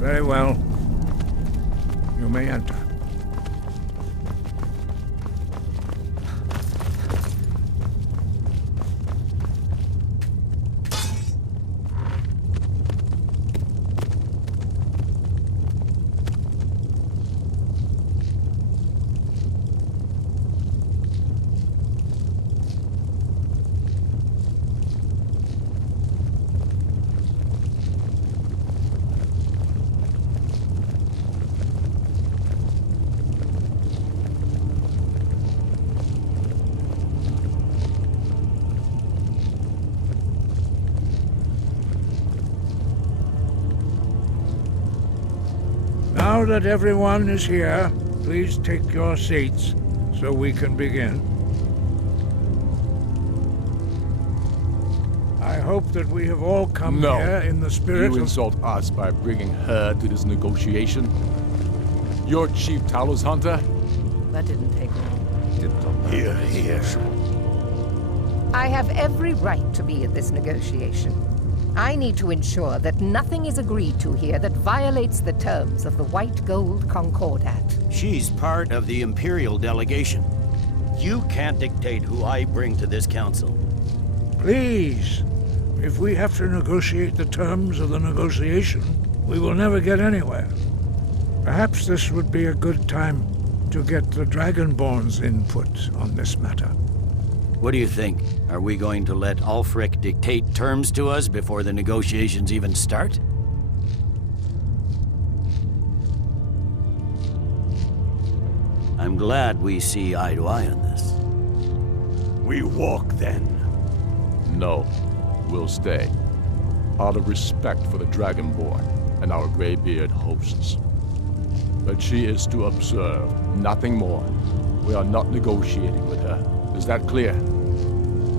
Very well. You may enter. Now that everyone is here, please take your seats so we can begin. I hope that we have all come here in the spirit You insult us by bringing her to this negotiation? You're Chief Talos Hunter? That didn't take long. Here. I have every right to be at this negotiation. I need to ensure that nothing is agreed to here that violates the terms of the White Gold Concordat. She's part of the Imperial delegation. You can't dictate who I bring to this council. Please, if we have to negotiate the terms of the negotiation, we will never get anywhere. Perhaps this would be a good time to get the Dragonborn's input on this matter. What do you think? Are we going to let Ulfric dictate terms to us before the negotiations even start? I'm glad we see eye to eye on this. We walk then. No, we'll stay. Out of respect for the Dragonborn and our Greybeard hosts. But she is to observe, nothing more. We are not negotiating with her. Is that clear?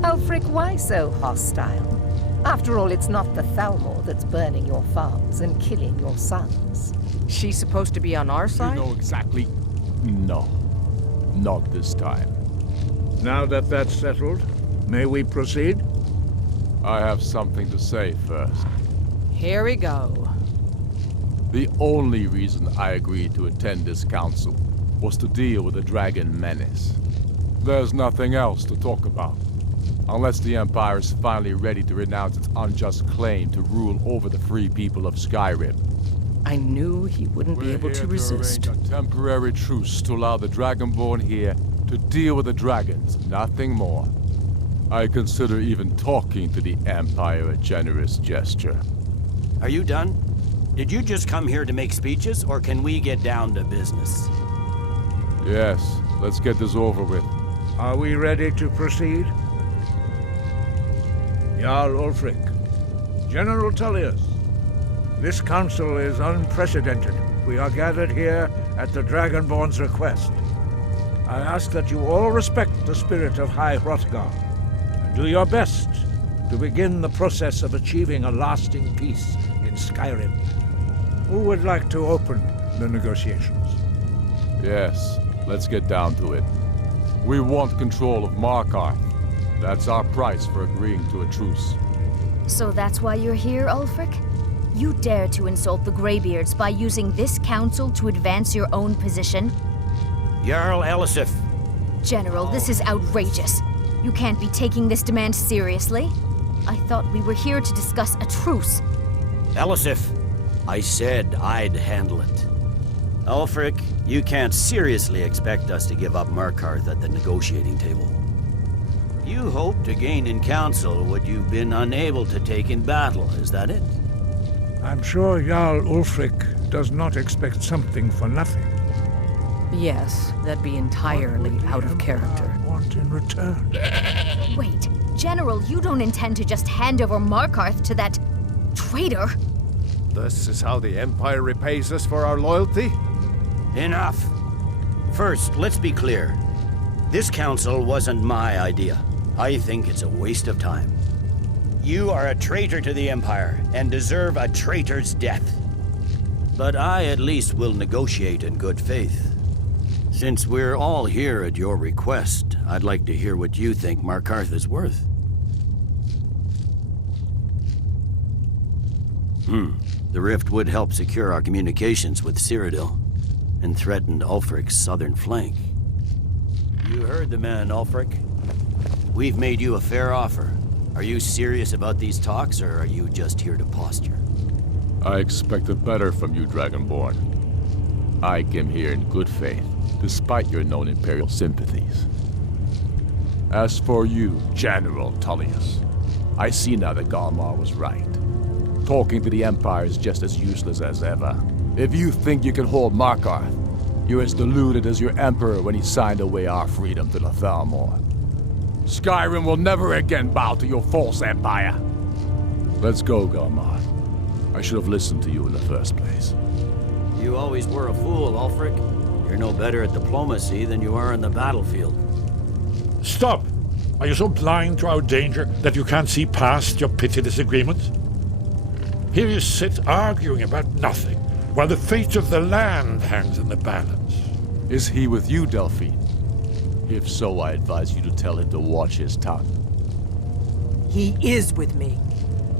Ulfric, why so hostile? After all, it's not the Thalmor that's burning your farms and killing your sons. She's supposed to be on our You side? know exactly... No. Not this time. Now that that's settled, may we proceed? I have something to say first. Here we go. The only reason I agreed to attend this council was to deal with the dragon menace. There's nothing else to talk about. Unless the Empire is finally ready to renounce its unjust claim to rule over the free people of Skyrim. I knew he wouldn't be able to resist. Arrange a temporary truce to allow the Dragonborn here to deal with the dragons, nothing more. I consider even talking to the Empire a generous gesture. Are you done? Did you just come here to make speeches, or can we get down to business? Yes, let's get this over with. Are we ready to proceed? Jarl Ulfric, General Tullius, this council is unprecedented. We are gathered here at the Dragonborn's request. I ask that you all respect the spirit of High Hrothgar, and do your best to begin the process of achieving a lasting peace in Skyrim. Who would like to open the negotiations? Yes, let's get down to it. We want control of Markarth. That's our price for agreeing to a truce. So that's why you're here, Ulfric? You dare to insult the Greybeards by using this council to advance your own position? Jarl Elisif. General, this is outrageous. You can't be taking this demand seriously. I thought we were here to discuss a truce. Elisif, I said I'd handle it. Ulfric, you can't seriously expect us to give up Markarth at the negotiating table. You hope to gain in council what you've been unable to take in battle, is that it? I'm sure Jarl Ulfric does not expect something for nothing. Yes, that'd be entirely out of character. Want in return? Wait, General, you don't intend to just hand over Markarth to that traitor? This is how the Empire repays us for our loyalty? Enough. First, let's be clear. This council wasn't my idea. I think it's a waste of time. You are a traitor to the Empire and deserve a traitor's death. But I at least will negotiate in good faith. Since we're all here at your request, I'd like to hear what you think Markarth is worth. The rift would help secure our communications with Cyrodiil, and threatened Ulfric's southern flank. You heard the man, Ulfric. We've made you a fair offer. Are you serious about these talks, or are you just here to posture? I expected better from you, Dragonborn. I came here in good faith, despite your known Imperial sympathies. As for you, General Tullius, I see now that Galmar was right. Talking to the Empire is just as useless as ever. If you think you can hold Markarth, you're as deluded as your Emperor when he signed away our freedom to the Thalmor. Skyrim will never again bow to your false empire. Let's go, Galmar. I should have listened to you in the first place. You always were a fool, Ulfric. You're no better at diplomacy than you are in the battlefield. Stop! Are you so blind to our danger that you can't see past your petty disagreements? Here you sit arguing about nothing, while the fate of the land hangs in the balance. Is he with you, Delphine? If so, I advise you to tell him to watch his tongue. He is with me,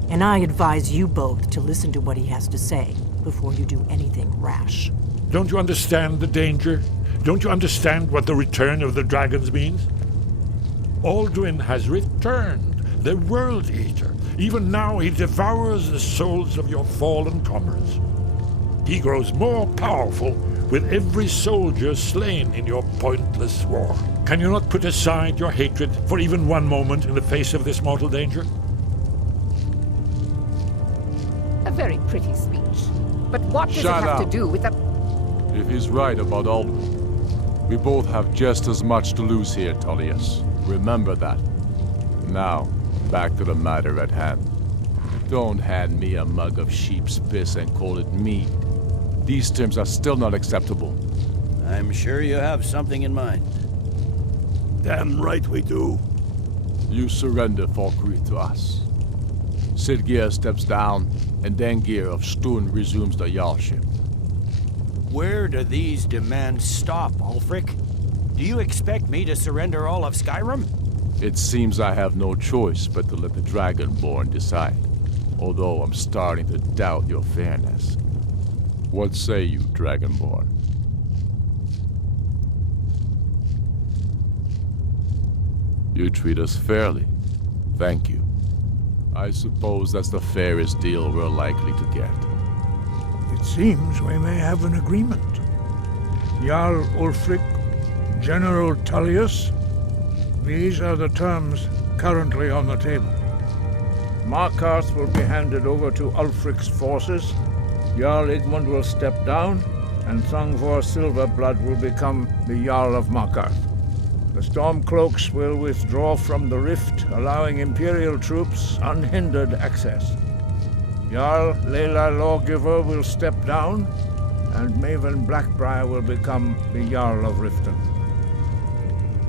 and I advise you both to listen to what he has to say before you do anything rash. Don't you understand the danger? Don't you understand what the return of the dragons means? Alduin has returned, the World Eater. Even now he devours the souls of your fallen comrades. He grows more powerful with every soldier slain in your pointless war. Can you not put aside your hatred for even one moment in the face of this mortal danger? A very pretty speech. But what does Shut it have up. to do with the... If he's right about Alduin, we both have just as much to lose here, Tullius. Remember that. Now, back to the matter at hand. Don't hand me a mug of sheep's piss and call it mead. These terms are still not acceptable. I'm sure you have something in mind. Damn right we do. You surrender Falkreath to us. Sidgeir steps down, and Dengir of Stun resumes the Jarlship. Where do these demands stop, Ulfric? Do you expect me to surrender all of Skyrim? It seems I have no choice but to let the Dragonborn decide, although I'm starting to doubt your fairness. What say you, Dragonborn? You treat us fairly. Thank you. I suppose that's the fairest deal we're likely to get. It seems we may have an agreement. Jarl Ulfric, General Tullius, these are the terms currently on the table. Markarth will be handed over to Ulfric's forces, Jarl Igmund will step down, and Thungvor Silverblood will become the Jarl of Markarth. The Stormcloaks will withdraw from the rift, allowing Imperial troops unhindered access. Jarl Leila Lawgiver will step down, and Maven Blackbriar will become the Jarl of Riften.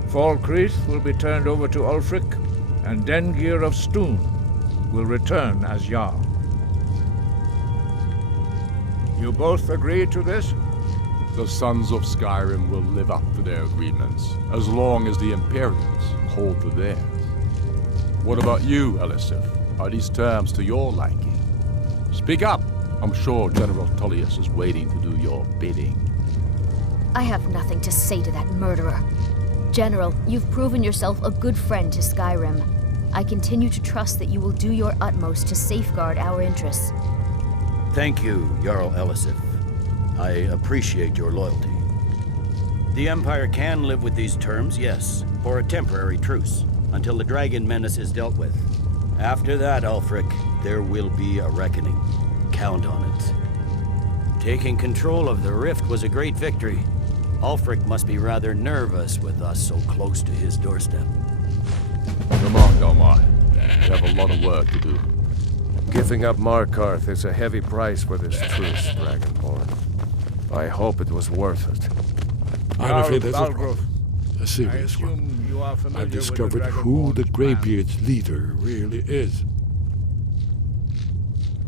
Falkreath will be turned over to Ulfric, and Dengir of Stun will return as Jarl. You both agree to this? The Sons of Skyrim will live up to their agreements, as long as the Imperials hold to theirs. What about you, Elisif? Are these terms to your liking? Speak up! I'm sure General Tullius is waiting to do your bidding. I have nothing to say to that murderer. General, you've proven yourself a good friend to Skyrim. I continue to trust that you will do your utmost to safeguard our interests. Thank you, Jarl Elisif. I appreciate your loyalty. The Empire can live with these terms, yes, for a temporary truce, until the dragon menace is dealt with. After that, Ulfric, there will be a reckoning. Count on it. Taking control of the rift was a great victory. Ulfric must be rather nervous with us so close to his doorstep. Come on, Galmar. We have a lot of work to do. Giving up Markarth is a heavy price for this truce, Dragonborn. I hope it was worth it. I'm afraid there's Balgrove, a I serious one. assume you are familiar I've with discovered the who the Dragonborn's Greybeard's leader really is.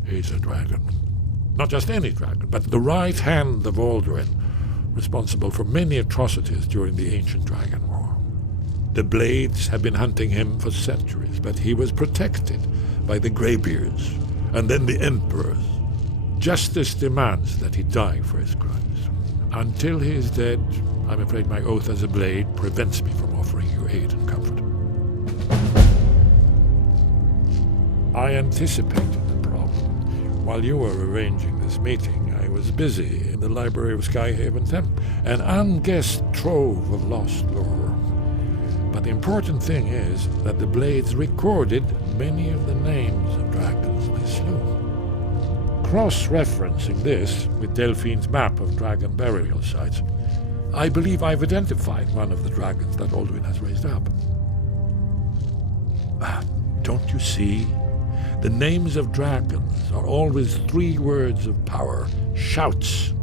He's a dragon. Not just any dragon, but the right hand of Alduin, responsible for many atrocities during the Ancient Dragon War. The Blades have been hunting him for centuries, but he was protected by the Greybeards, and then the Emperors. Justice demands that he die for his crimes. Until he is dead, I'm afraid my oath as a blade prevents me from offering you aid and comfort. I anticipated the problem. While you were arranging this meeting, I was busy in the library of Skyhaven Temp, an unguessed trove of lost lore. But the important thing is that the blades recorded many of the names of dragons they slew. Cross-referencing this with Delphine's map of dragon burial sites, I believe I've identified one of the dragons that Alduin has raised up. Don't you see? The names of dragons are always 3 words of power, shouts.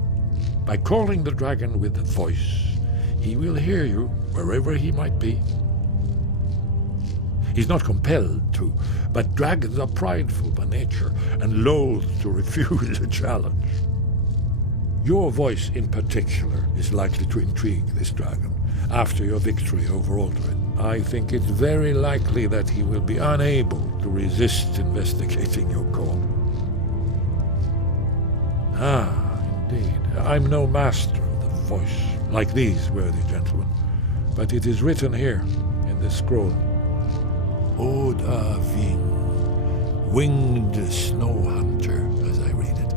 By calling the dragon with a voice, he will hear you wherever he might be. He's not compelled to, but dragons are prideful by nature and loath to refuse a challenge. Your voice in particular is likely to intrigue this dragon after your victory over Alduin. I think it's very likely that he will be unable to resist investigating your call. Indeed. I'm no master of the voice, like these worthy gentlemen, but it is written here in this scroll. Oda Vin, winged snow hunter, as I read it.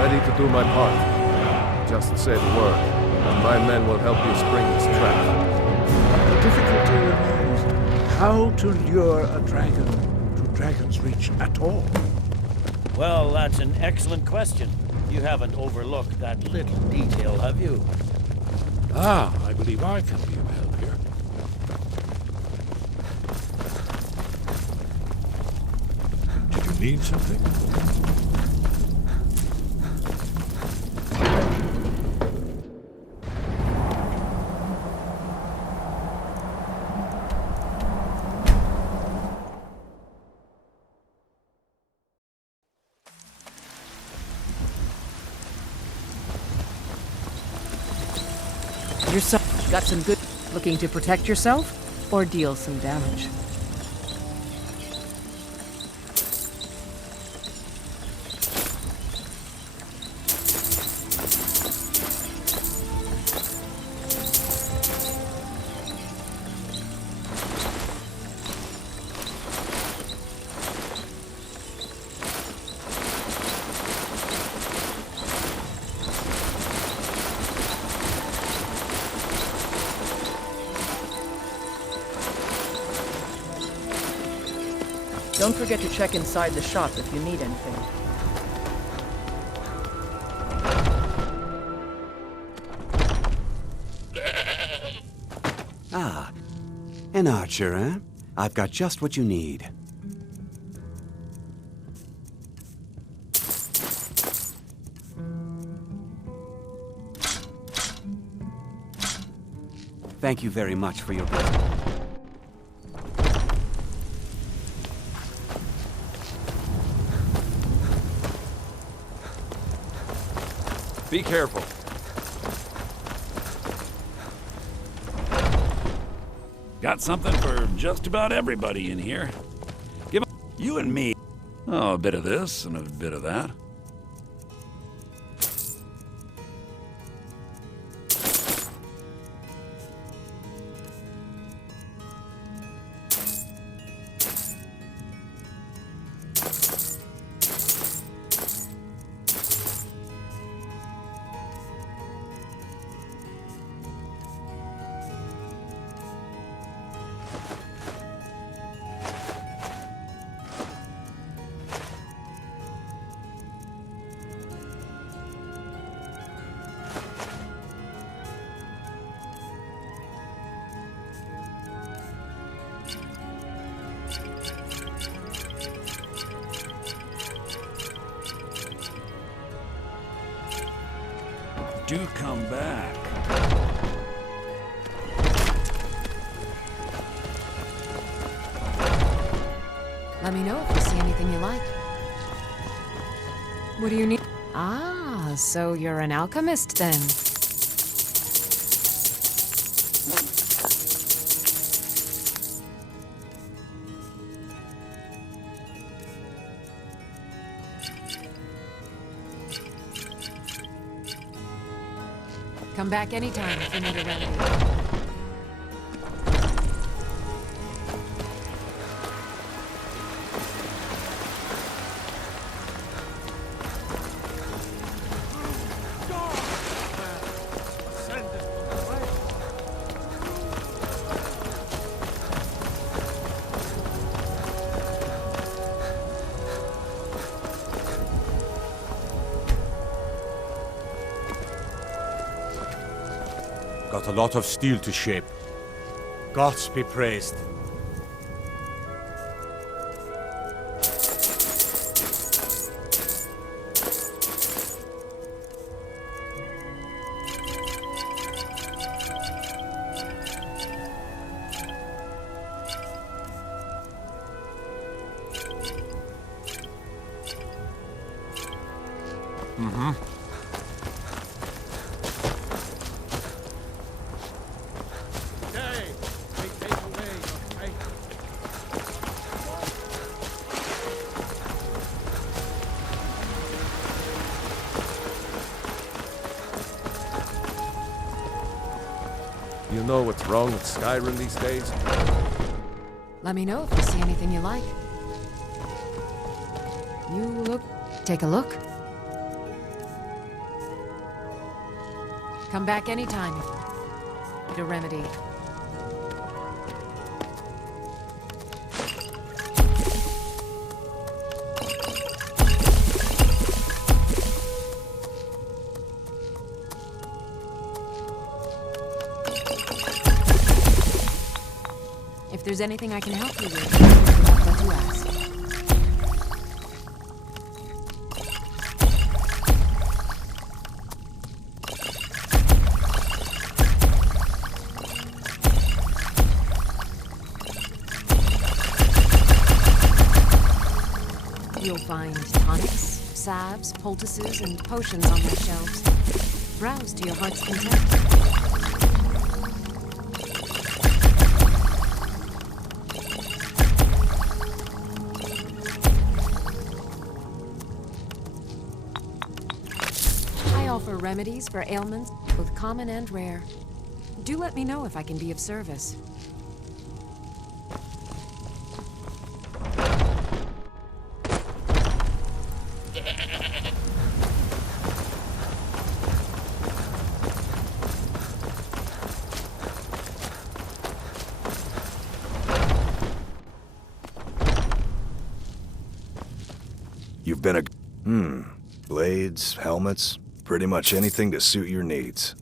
Ready to do my part. Just say the word, and my men will help you spring this trap. The difficulty remains how to lure a dragon to Dragon's Reach at all. Well, that's an excellent question. You haven't overlooked that little detail, have you? I believe I can be of help here. Did you need something? Yourself got some good looking to protect yourself or deal some damage. Don't forget to check inside the shop if you need anything. An archer, eh? I've got just what you need. Thank you very much for your visit. Be careful. Got something for just about everybody in here. Give you and me. Oh, a bit of this and a bit of that. Do come back. Let me know if you see anything you like. What do you need? Ah, so you're an alchemist then. Come back anytime if you need a remedy. Got a lot of steel to shape. Gods be praised. You know what's wrong with Skyrim these days? Let me know if you see anything you like. Take a look. Come back anytime if you need a remedy. If there's anything I can help you with, I'll let you ask. You'll find tonics, salves, poultices, and potions on my shelves. Browse to your heart's content. I offer remedies for ailments, both common and rare. Do let me know if I can be of service. You've been a... Blades, helmets, pretty much anything to suit your needs.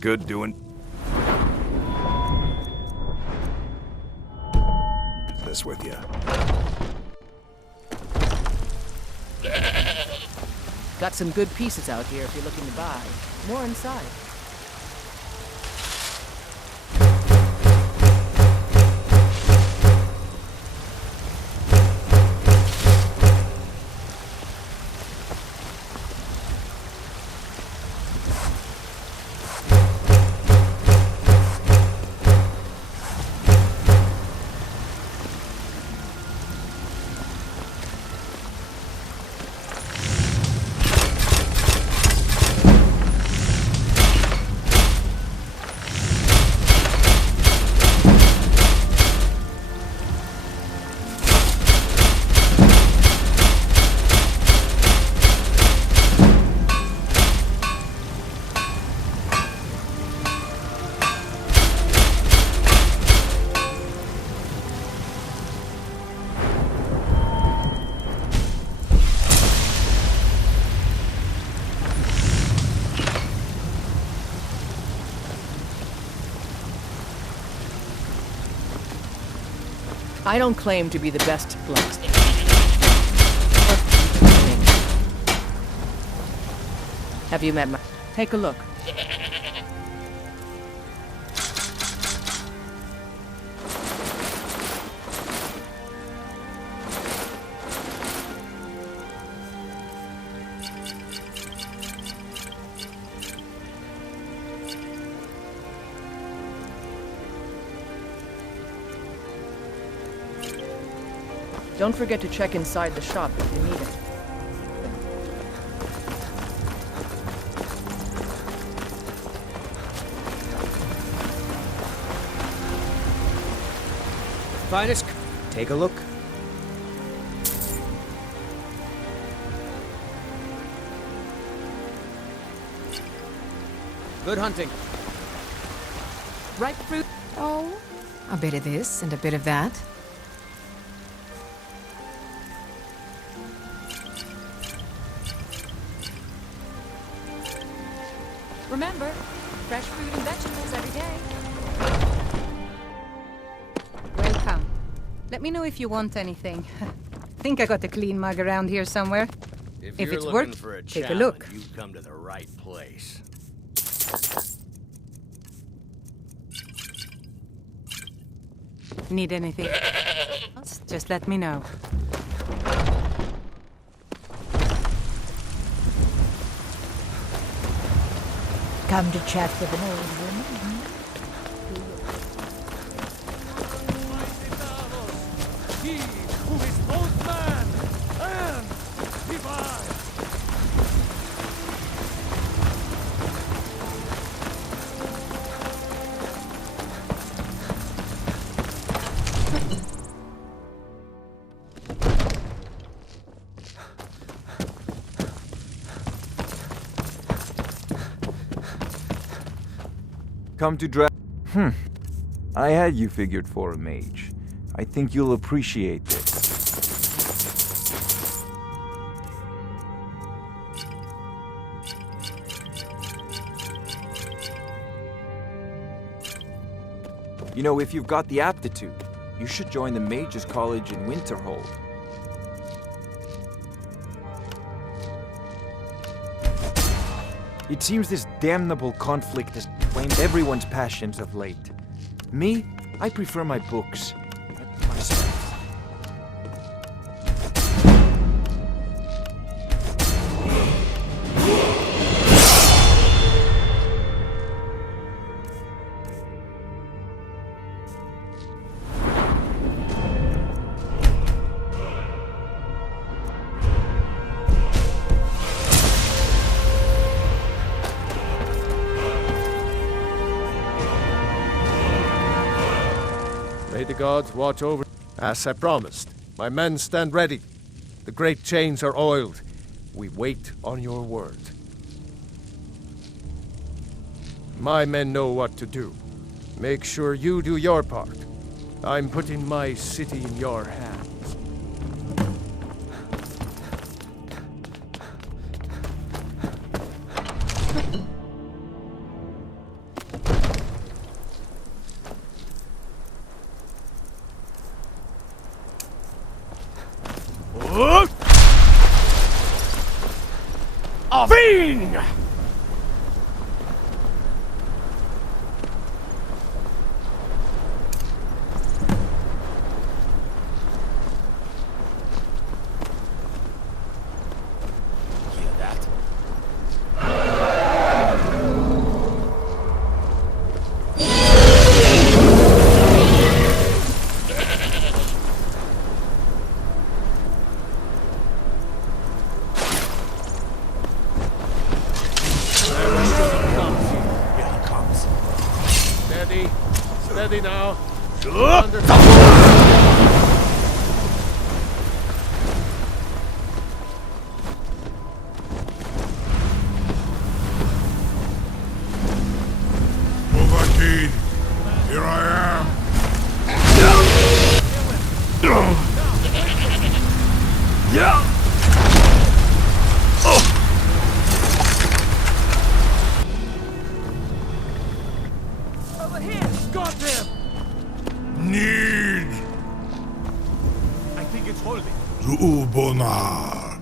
Good doing... this with you. Got some good pieces out here if you're looking to buy. More inside. I don't claim to be the best blacksmith. Have you met my... Take a look. Don't forget to check inside the shop if you need it. Finest, take a look. Good hunting. Ripe fruit. Oh, a bit of this and a bit of that. Remember, fresh fruit and vegetables every day. Welcome. Let me know if you want anything. Think I got a clean mug around here somewhere. If If you're it's looking worked, for a take a look. challenge, you've come to the right place. Need anything? Just let me know. Come to chat with an old woman? He who is both man and divine. Come to I had you figured for a mage. I think you'll appreciate this. You know, if you've got the aptitude, you should join the Mages College in Winterhold. It seems this damnable conflict has claimed everyone's passions of late. Me, I prefer my books. Myself. May the gods watch over. As I promised, my men stand ready. The great chains are oiled. We wait on your word. My men know what to do. Make sure you do your part. I'm putting my city in your hands. Fiend! Hear that? Steady. Steady now. Overkeen, here I am. Yeah! Over here! Got him! Need I think it's holding. Zuubonar.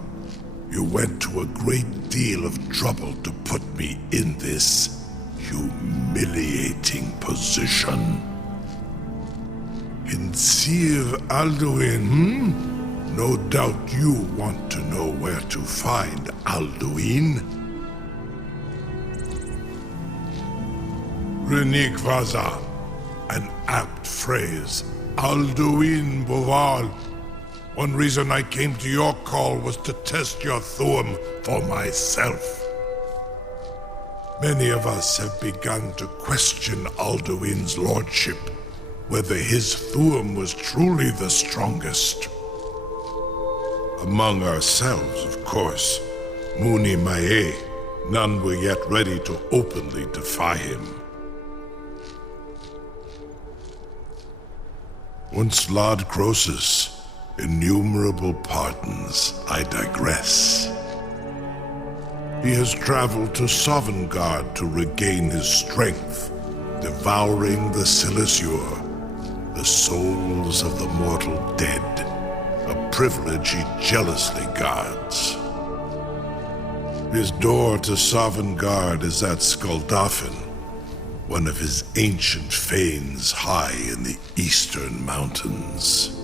You went to a great deal of trouble to put me in this humiliating position. In Sir Alduin, No doubt you want to know where to find Alduin. Renik Vaza, an apt phrase. Alduin Boval. One reason I came to your call was to test your Thuum for myself. Many of us have begun to question Alduin's lordship, whether his Thuum was truly the strongest. Among ourselves, of course, Muni Mae, none were yet ready to openly defy him. Once Lord Croesus, innumerable pardons, I digress. He has traveled to Sovngarde to regain his strength, devouring the Silesure, the souls of the mortal dead, a privilege he jealously guards. His door to Sovngarde is at Skuldafn, one of his ancient fanes high in the eastern mountains.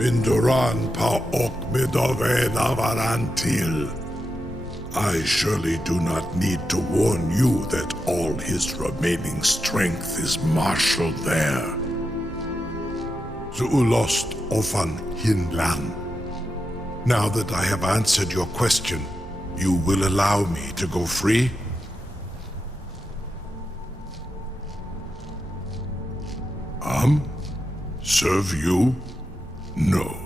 Minduran pa ok midove navarantil. I surely do not need to warn you that all his remaining strength is marshaled there. Zuulost ofan hinlan. Now that I have answered your question, you will allow me to go free? Serve you? No.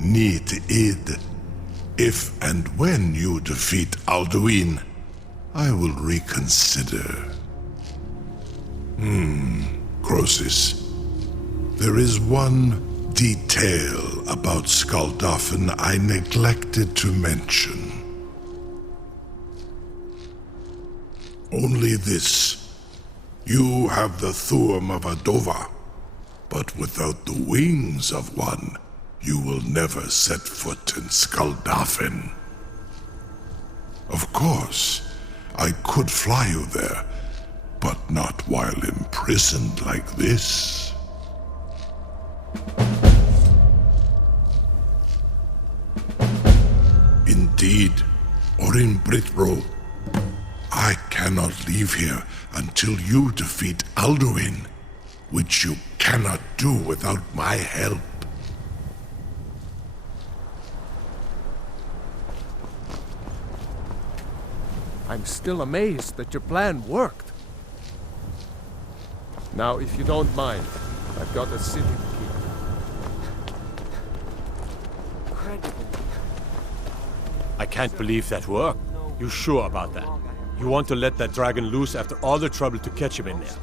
Need id. If and when you defeat Alduin, I will reconsider. Croesus. There is one detail about Skuldafn I neglected to mention. Only this. You have the Thuum of Adova, but without the wings of one, you will never set foot in Skuldafn. Of course, I could fly you there, but not while imprisoned like this. Indeed, Orin Britbro, I cannot leave here until you defeat Alduin, which you cannot do without my help. I'm still amazed that your plan worked. Now, if you don't mind, I've got a city to keep. Incredible. I can't believe that worked. You sure about that? You want to let that dragon loose after all the trouble to catch him in there?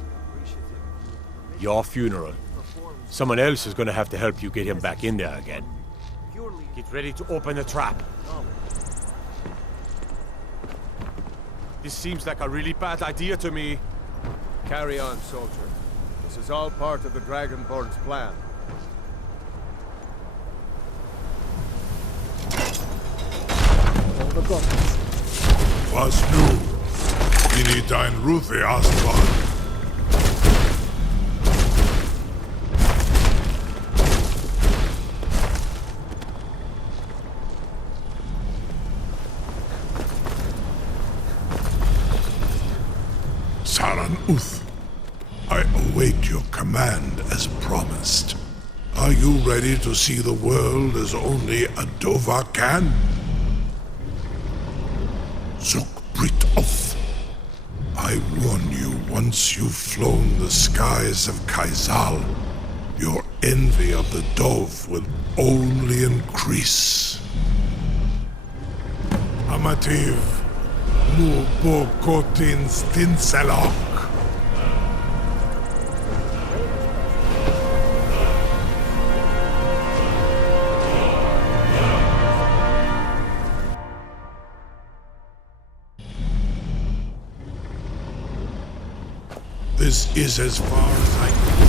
Your funeral. Someone else is gonna have to help you get him back in there again. Get ready to open the trap. This seems like a really bad idea to me. Carry on, soldier. This is all part of the Dragonborn's plan. All the gods. Was nu? Ini dein Ruthi Aslan. Saran Uth, I await your command as promised. Are you ready to see the world as only Adova can? Zuk Brit Oth. I warn you, once you've flown the skies of Kaizal, your envy of the Dove will only increase. Amativ, mu bo kotin stinselok. This is as far as I can.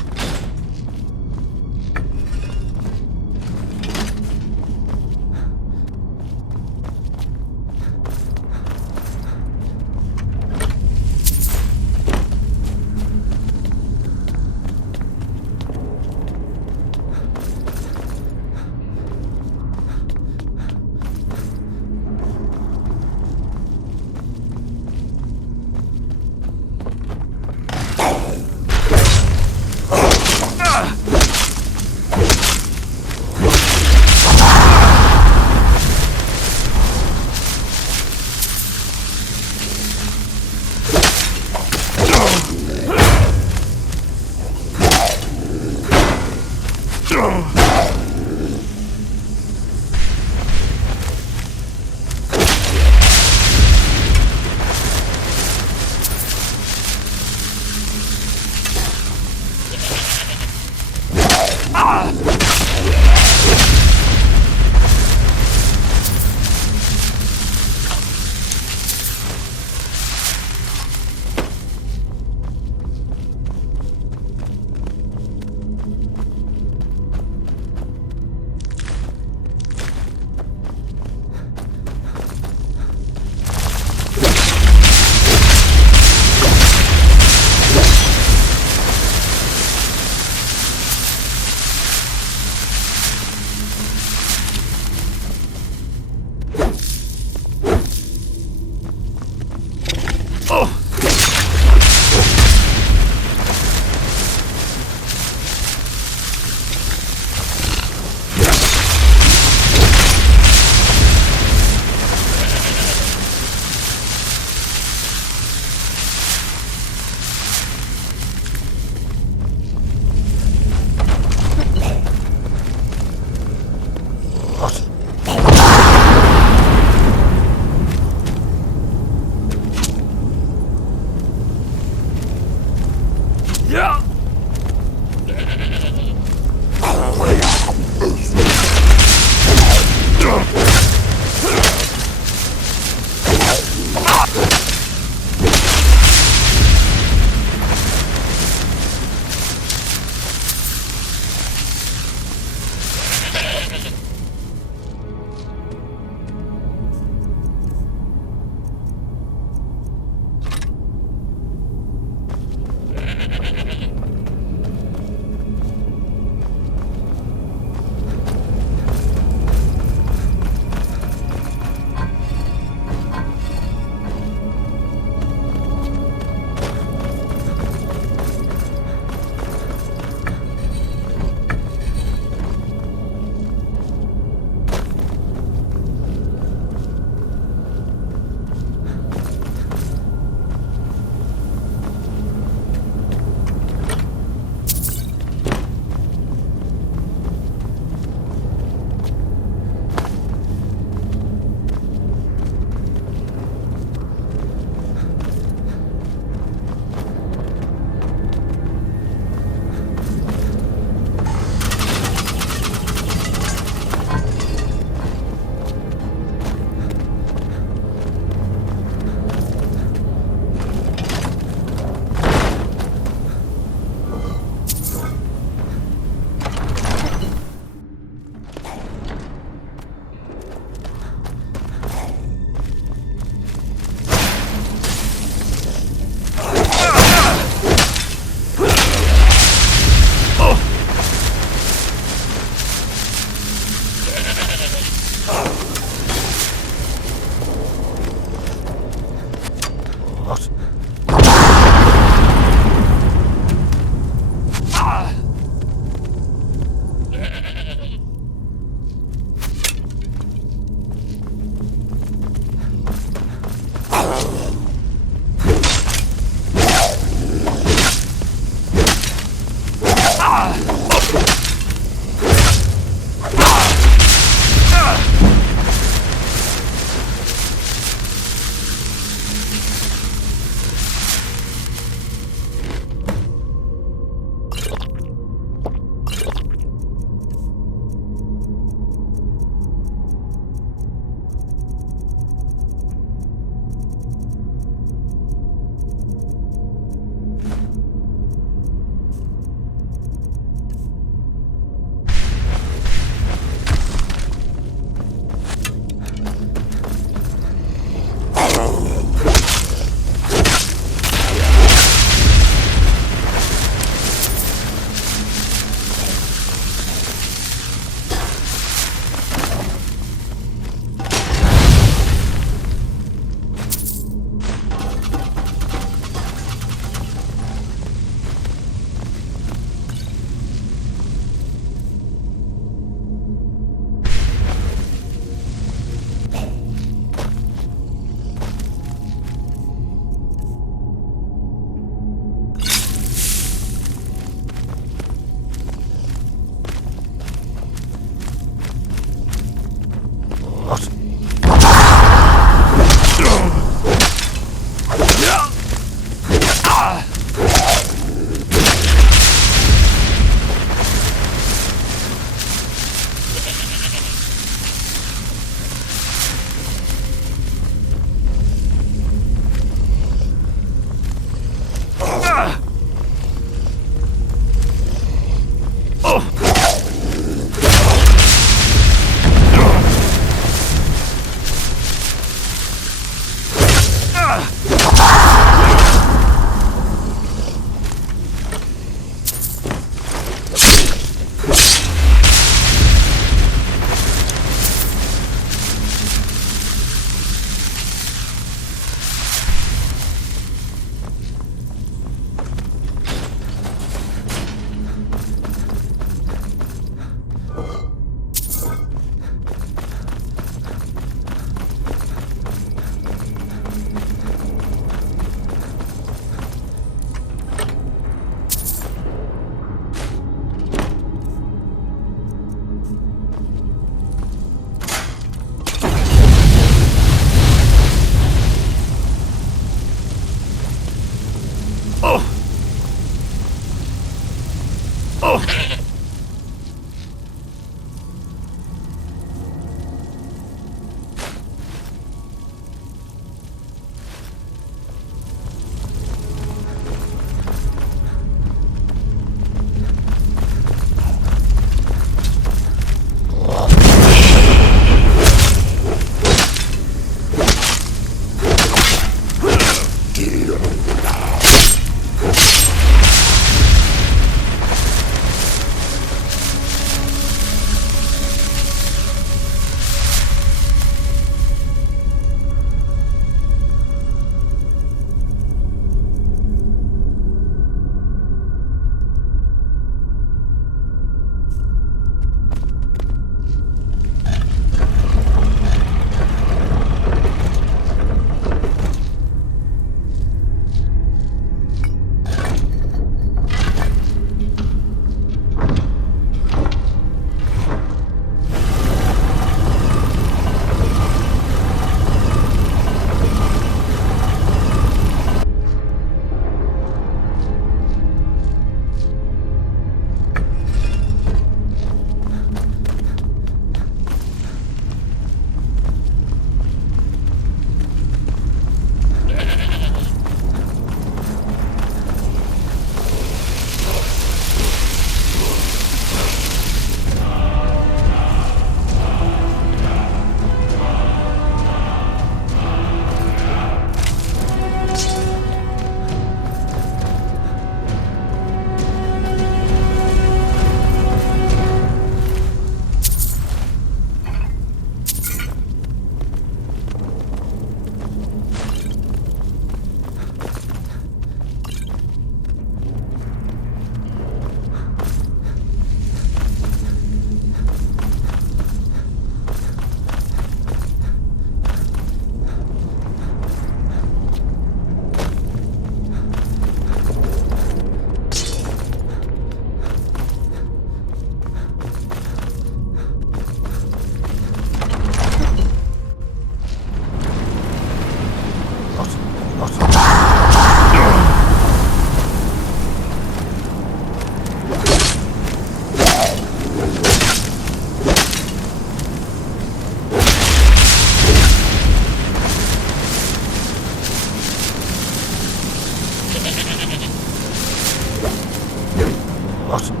Lost.